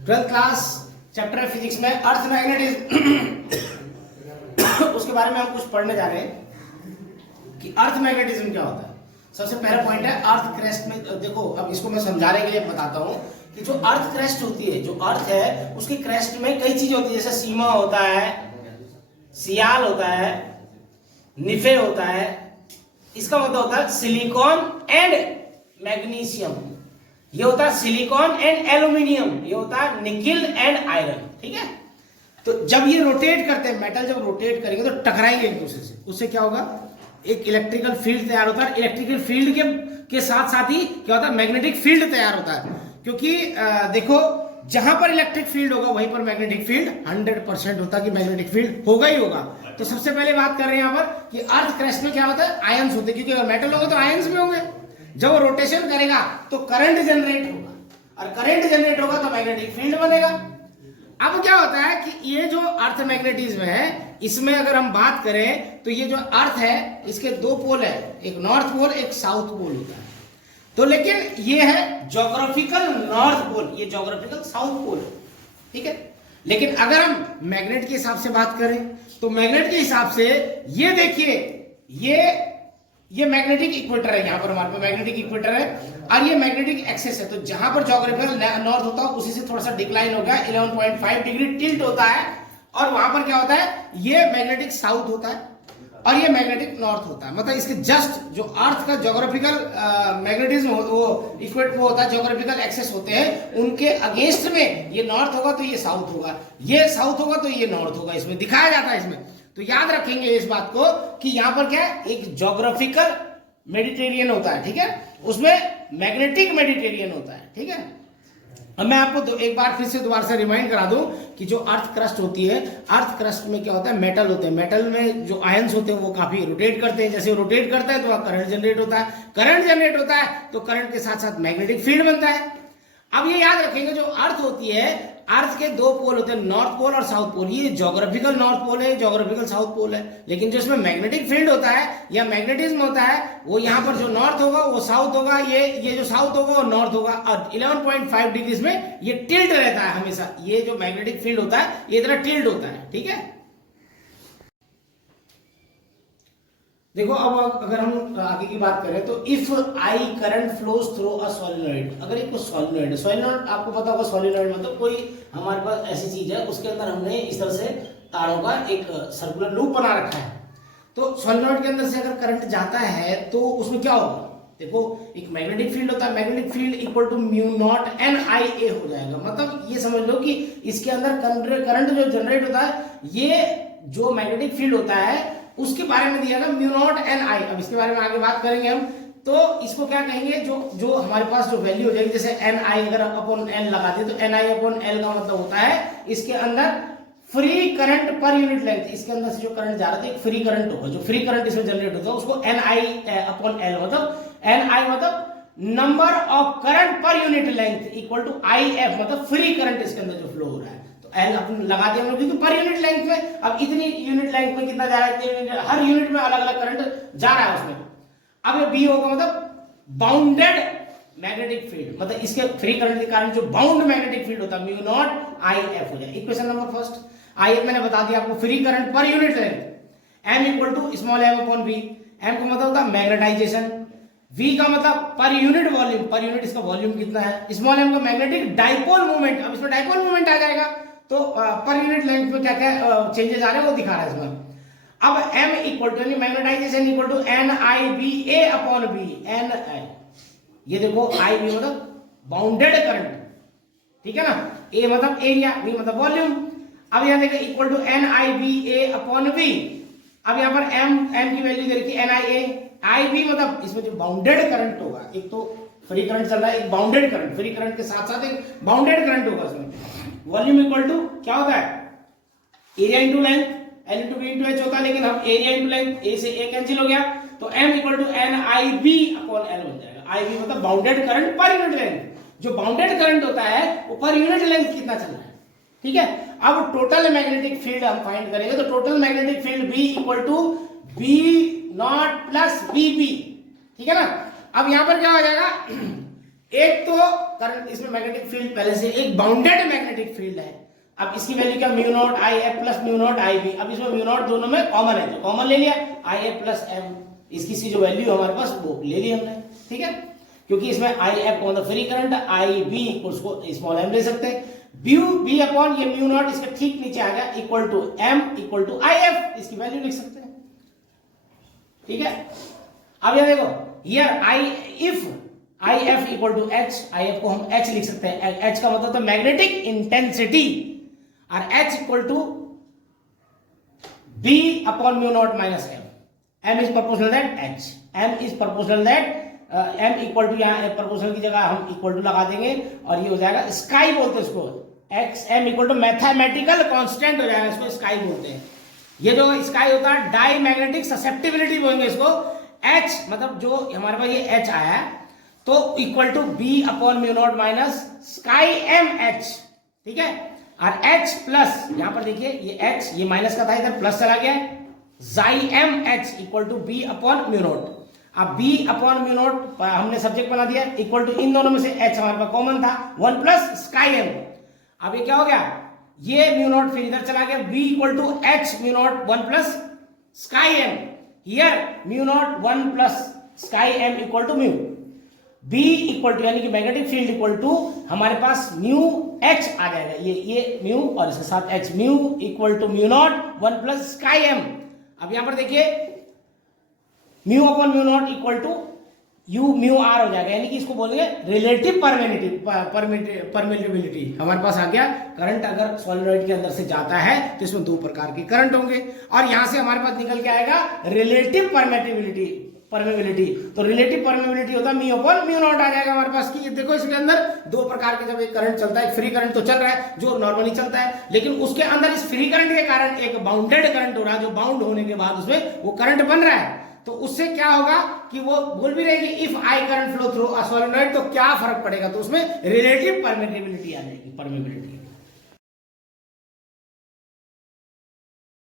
Twelfth class chapter physics में अर्थ magnetism उसके बारे में हम कुछ पढ़ने जा रहे हैं कि अर्थ मैग्नेटिज्म क्या होता है। सबसे पहला पॉइंट है अर्थ क्रेस्ट में। देखो अब इसको मैं समझाने के लिए बताता हूँ कि जो अर्थ क्रेस्ट होती है, जो अर्थ है उसकी क्रेस्ट में कई चीजें होती है, जैसे सीमा होता है, सियाल होता है, निफे होता है। इसका मतलब होता है सिलिकॉन एंड मैग्नीशियम, ये होता है सिलिकॉन एंड एल्यूमिनियम, ये होता है निकिल एंड आयरन। ठीक है, तो जब ये रोटेट करते हैं, मेटल जब रोटेट करेंगे तो टकराएंगे एक दूसरे से, उससे क्या होगा, एक इलेक्ट्रिकल फील्ड तैयार होता है। इलेक्ट्रिकल फील्ड के साथ साथ ही क्या होता है, मैग्नेटिक फील्ड तैयार होता है। क्योंकि देखो जहां पर इलेक्ट्रिक फील्ड होगा वहीं पर मैग्नेटिक फील्ड 100% होता है कि मैग्नेटिक फील्ड होगा ही होगा। तो सबसे पहले बात कर रहे हैं यहां पर कि अर्थ क्रेस्ट में क्या होता है, आयंस होते हैं, क्योंकि अगर मेटल होगा तो आयंस में होंगे। जब वो रोटेशन करेगा तो करंट जनरेट होगा, और करंट जनरेट होगा तो मैग्नेटिक फील्ड बनेगा। अब क्या होता है कि ये जो अर्थ मैग्नेटिज्म है, इसमें अगर हम बात करें तो ये जो अर्थ है इसके दो पोल है, एक नॉर्थ पोल एक साउथ पोल होता है। तो लेकिन ये है ज्योग्राफिकल नॉर्थ पोल, ये ज्योग्राफिकल साउथ पोल, ठीक है। लेकिन अगर हम मैग्नेट के हिसाब से बात करें तो मैग्नेट के हिसाब से ये देखिए, ये मैग्नेटिक इक्वेटर है, यहां पर हमारे पास मैग्नेटिक इक्वेटर है और ये मैग्नेटिक एक्सेस है। तो जहां पर ज्योग्राफिकल नॉर्थ होता है उसी से थोड़ा सा डिक्लाइन हो गया, 11.5 डिग्री टिल्ट होता है, और वहां पर क्या होता है, ये मैग्नेटिक साउथ होता है और ये मैग्नेटिक नॉर्थ होता है। मतलब इसके जस्ट जो अर्थ का ज्योग्राफिकल मैग्नेटिज्म वो इक्वेट वो होता है, ज्योग्राफिकल एक्सेस होते हैं, उनके अगेंस्ट में ये नॉर्थ होगा तो ये साउथ होगा, ये साउथ होगा तो ये नॉर्थ होगा, इसमें दिखाया जाता है इसमें। तो याद रखेंगे इस बात को कि यहां पर क्या है, एक ज्योग्राफिकल मेडिटेरियन होता है, ठीक है, उसमें मैग्नेटिक मेडिटेरियन होता है, ठीक है। अब मैं आपको एक बार फिर से दोबारा से रिमाइंड करा दूं कि जो अर्थ क्रस्ट होती है, अर्थ क्रस्ट में क्या होता है, मेटल होते हैं, मेटल में जो आयंस होते हैं वो काफी रोटेट करते हैं। जैसे रोटेट करता है तो वहां करंट जनरेट होता है, करंट जनरेट होता है तो करंट के साथ साथ मैग्नेटिक फील्ड बनता है। अब ये याद रखेंगे जो अर्थ होती है, अर्थ के दो पोल होते हैं, नॉर्थ पोल और साउथ पोल। ये ज्योग्राफिकल नॉर्थ पोल है, ज्योग्राफिकल साउथ पोल है। लेकिन जो इसमें मैग्नेटिक फील्ड होता है या मैग्नेटिज्म होता है, वो यहाँ पर जो नॉर्थ होगा वो साउथ होगा, ये जो साउथ होगा वो नॉर्थ होगा, और 11.5 डिग्री में ये टिल्ट रहता है हमेशा। ये जो मैग्नेटिक फील्ड होता है ये इतना टिल्ट होता है, ठीक है। देखो अब अगर हम आगे की बात करें तो if I current flows through a solenoid, अगर एक सोलेनॉइड, सोलेनॉइड आपको पता होगा, सोलेनॉइड मतलब कोई हमारे पास ऐसी चीज है उसके अंदर हमने इस तरह से तारों का एक सर्कुलर लूप बना रखा है। तो सोलेनॉइड के अंदर से अगर करंट जाता है तो उसमें क्या होगा, देखो एक मैग्नेटिक फील्ड होता है, magnetic field equal to mu naught N I A हो जाएगा। मतलब ये समझ लो कि इसके अंदर करंट जो जनरेट होता है, ये जो मैग्नेटिक फील्ड होता है उसके बारे में दिया ना, म्यू नॉट एन आई। अब इसके बारे में आगे बात करेंगे हम। तो इसको क्या कहेंगे, जो हमारे पास जो वैल्यू हो जाएगी, जैसे एन आई अगर अपॉन एन लगा दे तो एन आई अपॉन एल का मतलब होता है इसके अंदर free current per unit length, इसके अंदर से जो करंट जा रहा था एक फ्री करंट होगा, जो फ्री करंट इसमें जनरेट होता है उसको एन आई अपॉन एल, मतलब एन आई मतलब number of current per unit length equal to I F, मतलब फ्री करंट इसके अंदर जो फ्लो हो रहा है। एल अपन लगा दिया हम लोग, क्योंकि पर यूनिट लेंथ में, अब इतनी यूनिट लेंथ में कितना जा रहा है, हर यूनिट में अलग अलग करंट जा रहा है उसमें। अब ये बी होगा मतलब बाउंडेड मैग्नेटिक फील्ड, मतलब इसके फ्री करंट के कारण जो बाउंड मैग्नेटिक फील्ड होता है म्यू नॉट आई एफ हो जाए। Equation number first, I F मैंने बता दिया आपको, free current per unit length, M equal to small M upon V. M का मतलब होता है मैग्नेटाइजेशन, वी का मतलब per unit volume, per unit इसका वॉल्यूम कितना है, स्मॉल एम का मैग्नेटिक डाइपोल मूवमेंट। अब इसमें डाइपोल मूवमेंट आ जाएगा तो पर यूनिट लेंथ में क्या क्या चेंजेस आ रहे हैं वो दिखा रहा है इसमें। अब m equal to magnetization equal to N I B A upon B, N I, ये देखो आई बी मतलब बाउंडेड करंट, ठीक है ना, ए मतलब एरिया, बी मतलब वॉल्यूम। अब यहां देखो equal to N I B A upon B. अब यहां पर m की वैल्यू दे रखी है N I A, I B मतलब इसमें जो बाउंडेड करंट होगा, एक तो फ्री करंट चल रहा है, एक बाउंडेड करंट, फ्री करंट के साथ साथ एक बाउंडेड करंट होगा इसमें। वॉल्यूम इक्वल टू क्या होता है, area into length, L into B into H होता है, लेकिन हम एरिया इंटू लेंथ, ए से ए कैंसिल हो गया, तो M equal to N I B upon L हो जाएगा। आई बी मतलब bounded current per unit length, जो बाउंडेड करंट होता है वो पर यूनिट लेंथ कितना चल रहा है, ठीक है। अब टोटल मैग्नेटिक फील्ड हम फाइंड करेंगे, तो total magnetic field B equal to B naught plus B B, ठीक है ना। अब यहां पर क्या हो जाएगा, एक तो करंट इसमें मैग्नेटिक फील्ड पहले से एक बाउंडेड मैग्नेटिक फील्ड है। अब इसकी वैल्यू क्या, mu naught I F plus mu naught I B. अब इसमें म्यू नॉट दोनों में कॉमन है तो कॉमन ले लिया, आई एफ प्लस एम, इसकी सी जो वैल्यू हमारे पास वो ले ली हमने, ठीक है। क्योंकि इसमें I F on the free current, I B उसको स्मॉल एम ले सकते हैं, बी अपॉन ये म्यू नॉट इसके ठीक नीचे आ गया equal to M equal to I F, इसकी वैल्यू लिख सकते हैं, ठीक है। अब ये देखो here I if I F equal to H, I F को हम एच लिख सकते हैं, एच का मतलब तो मैग्नेटिक इंटेंसिटी, और H equal to B upon mu naught minus M, M is proportional that H, M is proportional that M equal to, यहाँ प्रोपोर्शनल की जगह हम इक्वल टू लगा देंगे और ये हो जाएगा स्काई बोलते हैं इसको, X M equal to mathematical constant हो जाएगा, इसको स्काई बोलते हैं। ये जो स्काई होता है डाई मैग्नेटिक ससेप्टिबिलिटी बोलेंगे इसको, एच मतलब जो हमारे पास ये एच आया है तो equal to B upon mu naught minus chi M H, ठीक है। और एच प्लस यहां पर देखिए ये एच ये माइनस का था इधर प्लस चला गया, chi M H equal to B upon mu naught. अब बी अपॉन म्यू नॉट हमने सब्जेक्ट बना दिया इक्वल टू इन दोनों में से एच हमारे पास कॉमन था, 1 प्लस स्काई एम। अब ये क्या हो गया, ये म्यू नॉट फिर इधर चला गया, B equal to H mu naught 1 plus chi M, here mu naught 1 plus chi M equal to mu, B equal to यानी कि मैग्नेटिक फील्ड इक्वल टू हमारे पास म्यू एच आ जाएगा, ये म्यू और इसके साथ H, mu equal to mu naught 1 plus chi M. अब यहां पर देखिए mu upon mu naught equal to you mu R हो जाएगा, यानी कि इसको बोलेंगे रिलेटिव परमिटिविटी। हमारे पास आ गया करंट अगर सॉलिनॉइड के अंदर से जाता है तो इसमें दो प्रकार के करंट होंगे, और यहां से हमारे पास निकल के आएगा रिलेटिव परमिबिलिटी। तो रिलेटिव परमिबिलिटी होता है म्यू अपॉन म्यू नॉट आ जाएगा हमारे पास की। देखो इसके अंदर दो प्रकार के जब एक करंट चलता है, फ्री करंट तो चल रहा है जो नॉर्मली चलता है, लेकिन उसके अंदर इस फ्री करंट के कारण एक बाउंडेड करंट हो रहा है, जो बाउंड होने के बाद उसमें वो करंट बन रहा है। तो उससे क्या होगा कि वो बोल भी रहे कि if I current flow through a solenoid तो क्या फर्क पड़ेगा, तो उसमें रिलेटिव परमिटिविटी आ जाएगी, परमिबिलिटी।